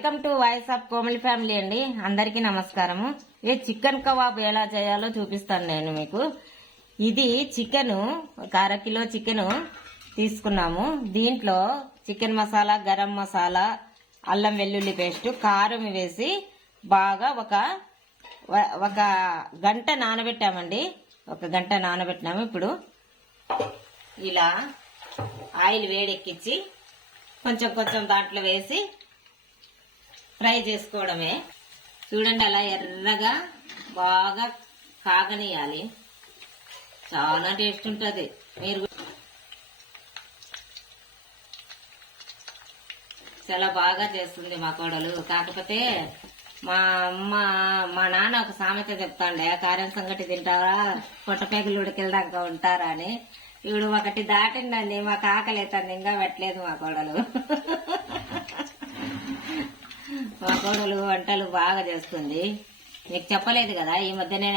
Welcome to voice of Komali family అండి. అందరికీ నమస్కారము. ఇది చికెన్ కబాబ్ ఎలా చేయాలో చూపిస్తాను నేను మీకు. ఇది చికెను ఒక అర కిలో తీసుకున్నాము. దీంట్లో చికెన్ మసాలా గరం మసాలా అల్లం వెల్లుల్లి పేస్ట్ కారం వేసి బాగా ఒక ఒక గంట నానబెట్టామండి. ఒక గంట నానబెట్టినాము. ఇప్పుడు ఇలా ఆయిల్ వేడెక్కించి కొంచెం కొంచెం దాంట్లో వేసి ఫ్రై చేసుకోవడమే. చూడండి అలా ఎర్రగా బాగా కాగనియాలి. చాలా టేస్ట్ ఉంటుంది. మీరు చాలా బాగా చేస్తుంది మా కోడలు. కాకపోతే మా అమ్మ మా నాన్న ఒక సామెత చెప్తాండే కారం సంగటి తింటారా పొట్టపేకలు ఉడికెళ్ళదాకా ఉంటారా? అని. ఇప్పుడు ఒకటి దాటిందండి మాకు ఆకలి అవుతుంది ఇంకా పెట్టలేదు మా కోడలు. మా కోడలు వంటలు బాగా చేస్తుంది. మీకు చెప్పలేదు కదా ఈ మధ్యనే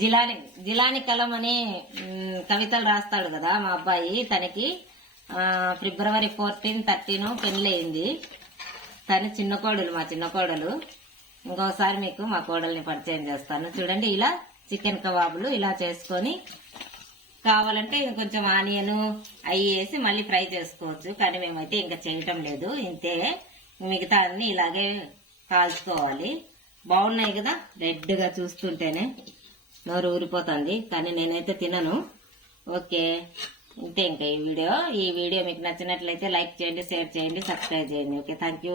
జిలాని జిలాని కలం అని కవితలు రాస్తాడు కదా మా అబ్బాయి. తనకి ఫిబ్రవరి ఫోర్టీన్ థర్టీన్ పెళ్ళయింది. తను చిన్న కోడలు మా చిన్న కోడలు. ఇంకోసారి మీకు మా కోడల్ని పరిచయం చేస్తాను. చూడండి ఇలా చికెన్ కబాబులు ఇలా చేసుకొని కావాలంటే కొంచెం ఆనియన్ అవి వేసి మళ్ళీ ఫ్రై చేసుకోవచ్చు. కానీ మేమైతే ఇంకా చేయటం లేదు. ఇంతే. మిగతా అన్ని ఇలాగే కాల్చుకోవాలి. బాగున్నాయి కదా? రెడ్గా చూస్తుంటేనే నోరు ఊరిపోతుంది కానీ నేనైతే తినను. ఓకే ఇంతే ఇంకా ఈ వీడియో. ఈ వీడియో మీకు నచ్చినట్లయితే లైక్ చేయండి షేర్ చేయండి సబ్స్క్రైబ్ చేయండి. Okay thank you